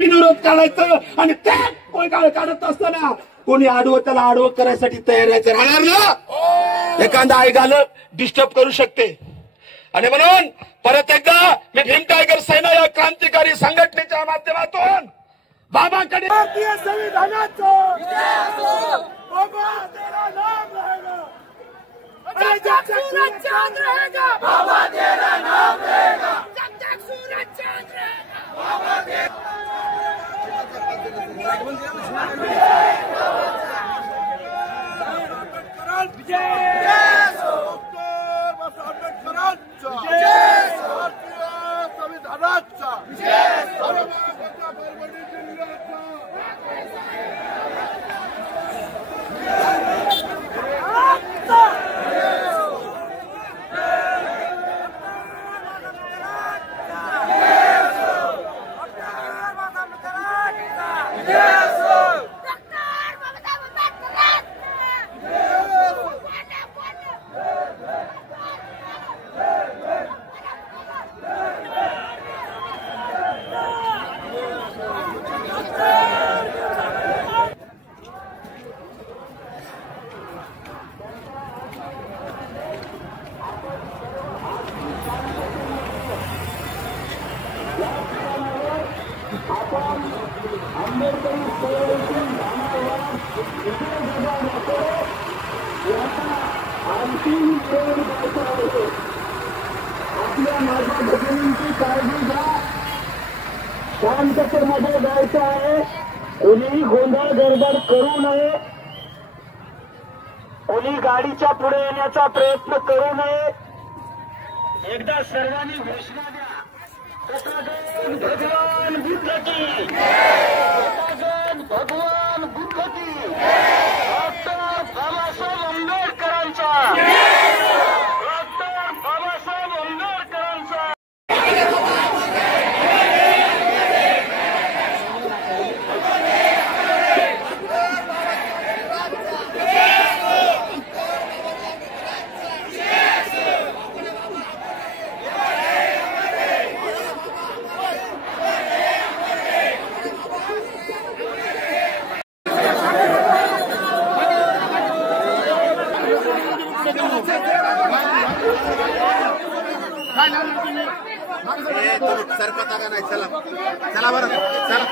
विरोध काढायचं आणि त्या कोणी काढत असताना कोणी आडवं त्याला आडवं करायसाठी तयार राहणार ना. एखादा आयगालं डिस्टर्ब करू शकते. आणि म्हणून परत एकदा मी भीम टायगर सेना या क्रांतिकारी संघटनेच्या माध्यमातून बाबांकडे भारतीय संविधानाचं बाबा तेरा नाम रहेगा, जब तक सूरज चांद रहेगा बाबा तेरा नाम रहेगा, जब तक सूरज चांद रहेगा बाबा तेरा आपल्या माझ्या भगिनींची काळजी घ्या. शांततेमध्ये जायचं आहे. कोणीही गोंधळ गडबड करू नये. कोणी गाडीच्या पुढे येण्याचा प्रयत्न करू नये. एकदा सर्वांनी घोषणा द्या. भगवान बुद्ध की, भगवान बुद्ध की, डॉक्टर बाबासाहेब आंबेडकरांचा, डॉक्टर बाबासाहेब आंबेडकरांचा. सरकता का नाही. चला चला बरं चला.